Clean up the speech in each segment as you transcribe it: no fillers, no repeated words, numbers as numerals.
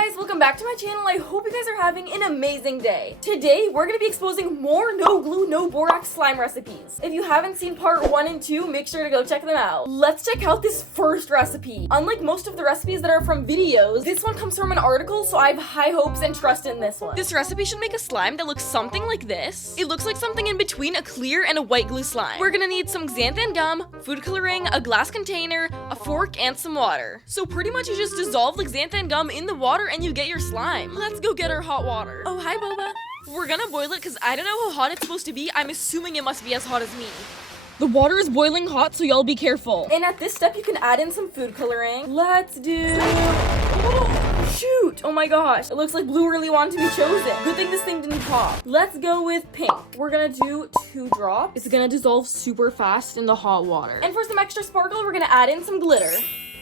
guys, welcome back to my channel. I hope you guys are having an amazing day. Today, we're going to be exposing more no glue, no borax slime recipes. If you haven't seen part 1 and 2, make sure to go check them out. Let's check out this first recipe. Unlike most of the recipes that are from videos, this one comes from an article, so I have high hopes and trust in this one. This recipe should make a slime that looks something like this. It looks like something in between a clear and a white glue slime. We're gonna need some xanthan gum, food coloring, a glass container, a fork, and some water. So pretty much you just dissolve the xanthan gum in the water and you get your slime. Let's go get our hot water. Oh, hi, Boba. We're gonna boil it because I don't know how hot it's supposed to be. I'm assuming it must be as hot as me. The water is boiling hot, so y'all be careful. And at this step, you can add in some food coloring. Let's do... Oh, shoot! Oh my gosh. It looks like blue really wanted to be chosen. Good thing this thing didn't pop. Let's go with pink. We're gonna do 2 drops. It's gonna dissolve super fast in the hot water. And for some extra sparkle, we're gonna add in some glitter.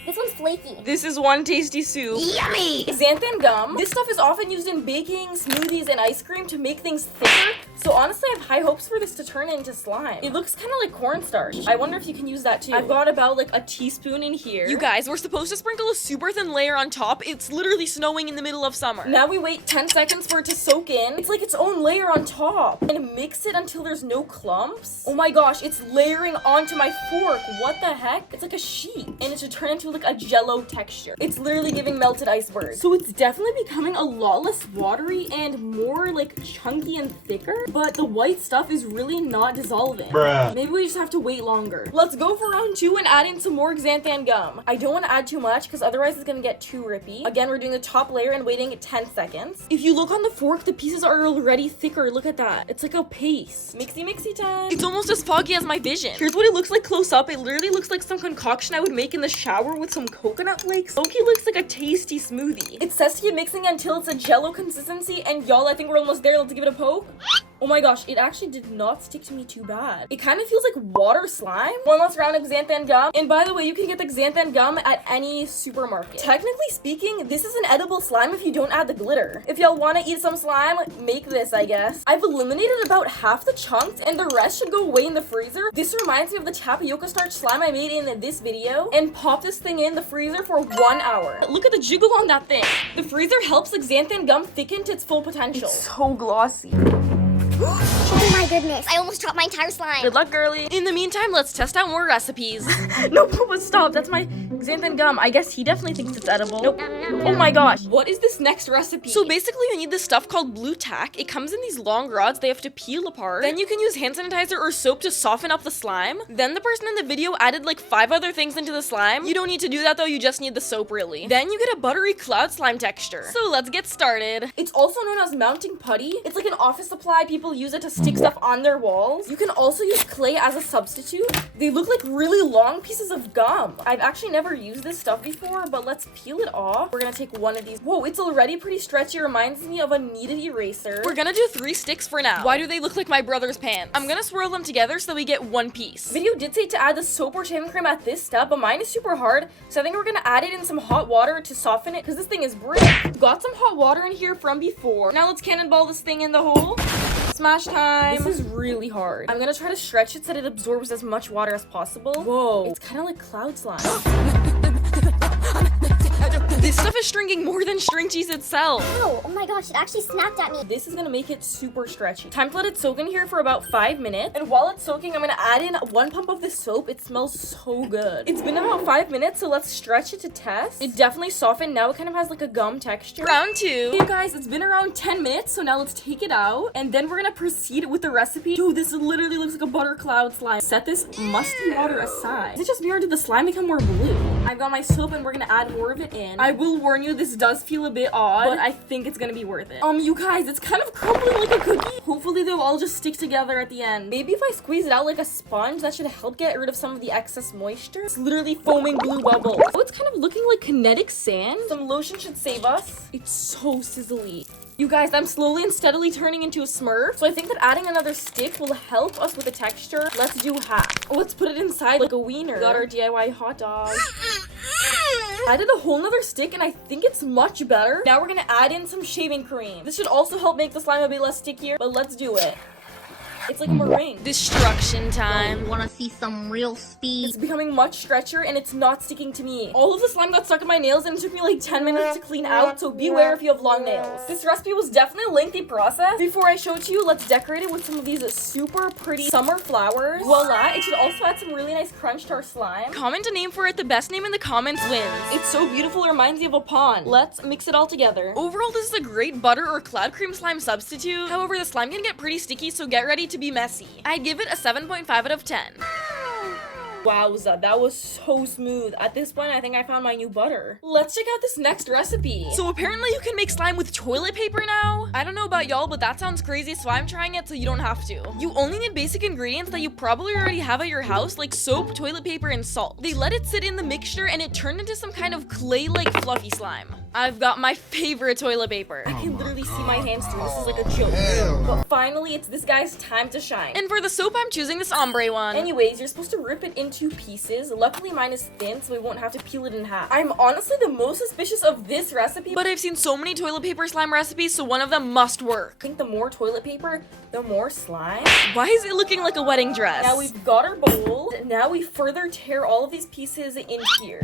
This one's flaky. This is one tasty soup. Yummy! Xanthan gum. This stuff is often used in baking, smoothies, and ice cream to make things thicker. So honestly, I have high hopes for this to turn into slime. It looks kind of like cornstarch. I wonder if you can use that too. I've got about like a teaspoon in here. You guys, we're supposed to sprinkle a super thin layer on top. It's literally snowing in the middle of summer. Now we wait 10 seconds for it to soak in. It's like its own layer on top. And mix it until there's no clumps. Oh my gosh, it's layering onto my fork. What the heck? It's like a sheet. And it should turn into like a jello texture. It's literally giving melted iceberg. So it's definitely becoming a lot less watery and more like chunky and thicker, but the white stuff is really not dissolving. Bruh. Maybe we just have to wait longer. Let's go for round 2 and add in some more xanthan gum. I don't want to add too much because otherwise it's gonna get too rippy. Again, we're doing the top layer and waiting 10 seconds. If you look on the fork, the pieces are already thicker. Look at that. It's like a paste. Mixy time. It's almost as foggy as my vision. Here's what it looks like close up. It literally looks like some concoction I would make in the shower with some coconut flakes. Loki looks like a tasty smoothie. It says to keep mixing until it's a jello consistency, and y'all, I think we're almost there. Let's give it a poke. Oh my gosh, it actually did not stick to me too bad. It kind of feels like water slime. One last round of xanthan gum. And by the way, you can get the xanthan gum at any supermarket. Technically speaking, this is an edible slime if you don't add the glitter. If y'all want to eat some slime, make this, I guess. I've eliminated about half the chunks and the rest should go away in the freezer. This reminds me of the tapioca starch slime I made in this video. And pop this thing in the freezer for 1 hour. Look at the jiggle on that thing. The freezer helps the xanthan gum thicken to its full potential. It's so glossy. Oh my goodness, I almost dropped my entire slime. Good luck, girly. In the meantime, let's test out more recipes. No, Poopa, stop. That's my xanthan gum. I guess he definitely thinks it's edible. Nope. Oh my gosh. What is this next recipe? So basically, you need this stuff called blue tack. It comes in these long rods. They have to peel apart. Then you can use hand sanitizer or soap to soften up the slime. Then the person in the video added like 5 other things into the slime. You don't need to do that though. You just need the soap, really. Then you get a buttery cloud slime texture. So let's get started. It's also known as mounting putty. It's like an office supply. People use it to stick stuff on their walls. You can also use clay as a substitute. They look like really long pieces of gum. I've actually never used this stuff before, but let's peel it off. We're gonna take one of these. Whoa, it's already pretty stretchy. It reminds me of a kneaded eraser. We're gonna do 3 sticks for now. Why do they look like my brother's pants? I'm gonna swirl them together so that we get 1 piece. The video did say to add the soap or shaving cream at this step, but mine is super hard, so I think we're gonna add it in some hot water to soften it because this thing is brick. Got some hot water in here from before. Now let's cannonball this thing in the hole. Smash time. This is really hard. I'm gonna try to stretch it so that it absorbs as much water as possible. Whoa, it's kind of like cloud slime. This stuff is stringing more than string cheese itself. Oh my gosh, it actually snapped at me. This is gonna make it super stretchy. Time to let it soak in here for about 5 minutes. And while it's soaking, I'm gonna add in 1 pump of this soap. It smells so good. It's been about 5 minutes, so let's stretch it to test. It definitely softened. Now it kind of has like a gum texture. Round 2. Hey guys, it's been around 10 minutes, so now let's take it out. And then we're gonna proceed with the recipe. Dude, this literally looks like a butter cloud slime. Set this musty water aside. Is it just me or did the slime become more blue? I've got my soap and we're gonna add more of it in. I will warn you, this does feel a bit odd, but I think it's gonna be worth it. You guys, it's kind of crumbling like a cookie. Hopefully they'll all just stick together at the end. Maybe if I squeeze it out like a sponge, that should help get rid of some of the excess moisture. It's literally foaming blue bubbles. Oh, it's kind of looking like kinetic sand. Some lotion should save us. It's so sizzly. You guys, I'm slowly and steadily turning into a Smurf, so I think that adding another stick will help us with the texture. Let's do half. Oh, let's put it inside like a wiener. Got our DIY hot dog. Added a whole nother stick and I think it's much better. Now we're gonna add in some shaving cream. This should also help make the slime a bit less stickier, but let's do it. It's like a meringue. Destruction time. Wanna see some real speed? It's becoming much stretchier and it's not sticking to me. All of the slime got stuck in my nails and it took me like 10 minutes to clean out, so beware if you have long nails. This recipe was definitely a lengthy process. Before I show it to you, let's decorate it with some of these super pretty summer flowers. Voila, it should also add some really nice crunch to our slime. Comment a name for it. The best name in the comments wins. It's so beautiful, it reminds me of a pond. Let's mix it all together. Overall, this is a great butter or cloud cream slime substitute. However, the slime can get pretty sticky, so get ready to be messy. I'd give it a 7.5 out of 10. Wowza, that was so smooth. At this point, I think I found my new butter. Let's check out this next recipe. So apparently you can make slime with toilet paper now? I don't know about y'all, but that sounds crazy, so I'm trying it so you don't have to. You only need basic ingredients that you probably already have at your house, like soap, toilet paper, and salt. They let it sit in the mixture and it turned into some kind of clay-like fluffy slime. I've got my favorite toilet paper. I can literally see my hands through. This is like a joke. But finally, it's this guy's time to shine. And for the soap, I'm choosing this ombre one. Anyways, you're supposed to rip it into pieces. Luckily, mine is thin, so we won't have to peel it in half. I'm honestly the most suspicious of this recipe. But I've seen so many toilet paper slime recipes, so one of them must work. I think the more toilet paper, the more slime. Why is it looking like a wedding dress? Now we've got our bowl. Now we further tear all of these pieces in here.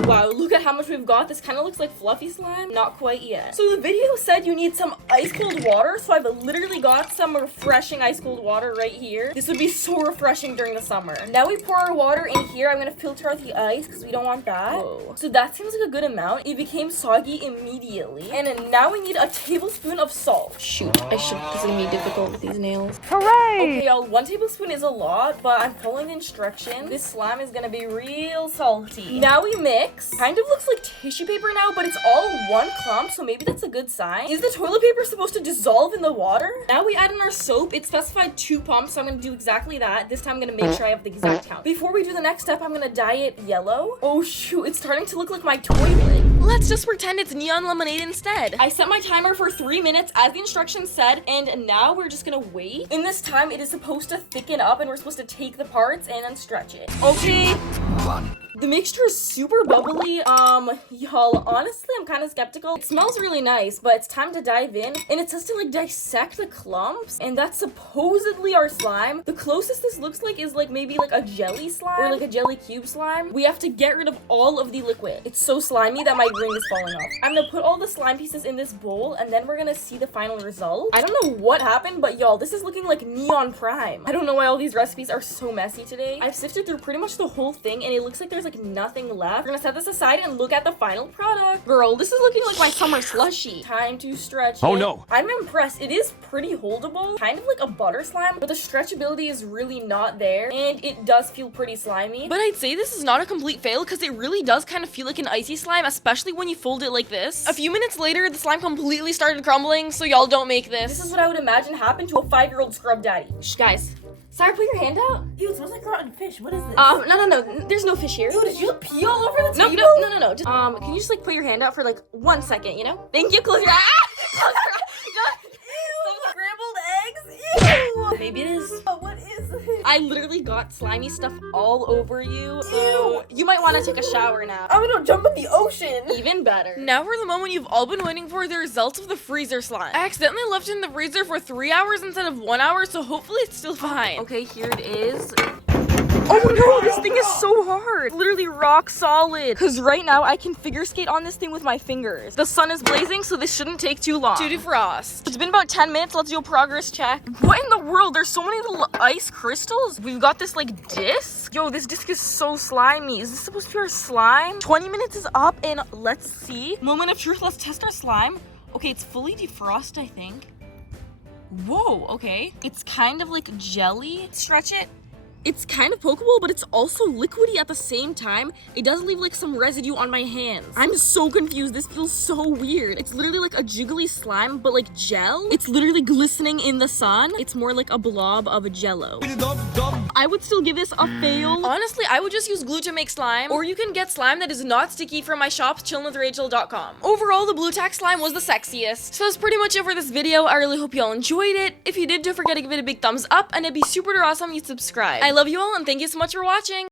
Wow, look at how much we've got. This kind of looks like fluffy slime. Not quite yet. So the video said you need some ice cold water, so I've literally got some refreshing ice cold water right here. This would be so refreshing during the summer. Now we pour our water in here. I'm gonna filter out the ice because we don't want that. Whoa. So that seems like a good amount. It became soggy immediately. And now we need a tablespoon of salt. Shoot, this is gonna be difficult with these nails. Hooray! Okay, y'all, 1 tablespoon is a lot, but I'm following the instructions. This slime is gonna be real salty. Now we mix. Kind of looks like tissue paper now, but it's all one clump, so maybe that's a good sign. Is the toilet paper supposed to dissolve in the water? Now we add in our soap. It specified 2 pumps, so I'm gonna do exactly that. This time I'm gonna make sure I have the exact count. Before we do the next step, I'm gonna dye it yellow. Oh shoot, it's starting to look like my toilet. Let's just pretend it's neon lemonade instead. I set my timer for 3 minutes as the instructions said, and now we're just gonna wait. In this time, it is supposed to thicken up, and we're supposed to take the parts and then stretch it. Okay. The mixture is super bubbly. Y'all, honestly, I'm kind of skeptical. It smells really nice, but it's time to dive in. And it says to like dissect the clumps, and that's supposedly our slime. The closest this looks like is like maybe like a jelly slime or like a jelly cube slime. We have to get rid of all of the liquid. It's so slimy that my ring is falling off. I'm gonna put all the slime pieces in this bowl, and then we're gonna see the final result. I don't know what happened, but y'all, this is looking like neon prime. I don't know why all these recipes are so messy today. I've sifted through pretty much the whole thing, and it looks like there's like nothing left. We're gonna set this aside and look at the final product. Girl, this is looking like my summer slushie. Time to stretch it. No. I'm impressed. It is pretty holdable, kind of like a butter slime, but the stretchability is really not there, and it does feel pretty slimy. But I'd say this is not a complete fail because it really does kind of feel like an icy slime, especially when you fold it like this. A few minutes later, the slime completely started crumbling, so y'all don't make this. This is what I would imagine happened to a 5-year-old scrub daddy. Shh, guys. Sorry, put your hand out. Ew, it smells like rotten fish. What is this? No. There's no fish here. Ew, did you pee all over the No, table? no. Just, can you just like put your hand out for like 1 second, you know? Thank you. Close your eyes. Close your eyes. Ew, scrambled eggs? Ew. Maybe it is. Oh, what is it? I literally got slimy stuff all over you. So you might want to take a shower now. I'm gonna jump in the ocean. Even better. Now for the moment you've all been waiting for, the results of the freezer slime. I accidentally left it in the freezer for 3 hours instead of 1 hour, so hopefully it's still fine. Okay, here it is. Oh no, this thing is so hard. Literally rock solid. Cause right now I can figure skate on this thing with my fingers. The sun is blazing, so this shouldn't take too long to defrost. It's been about 10 minutes. Let's do a progress check. What in the world? There's so many little ice crystals. We've got this like disc. Yo, this disc is so slimy. Is this supposed to be our slime? 20 minutes is up and let's see. Moment of truth. Let's test our slime. Okay, it's fully defrosted, I think. Whoa, okay. It's kind of like jelly. Stretch it. It's kind of pokeable, but it's also liquidy at the same time. It does leave like some residue on my hands. I'm so confused. This feels so weird. It's literally like a jiggly slime, but like gel. It's literally glistening in the sun. It's more like a blob of a jello. I would still give this a fail. Honestly, I would just use glue to make slime, or you can get slime that is not sticky from my shop, chillinwithrachel.com. Overall, the blue tack slime was the sexiest. So that's pretty much it for this video. I really hope you all enjoyed it. If you did, don't forget to give it a big thumbs up, and it'd be super awesome if you subscribe. I love you all, and thank you so much for watching.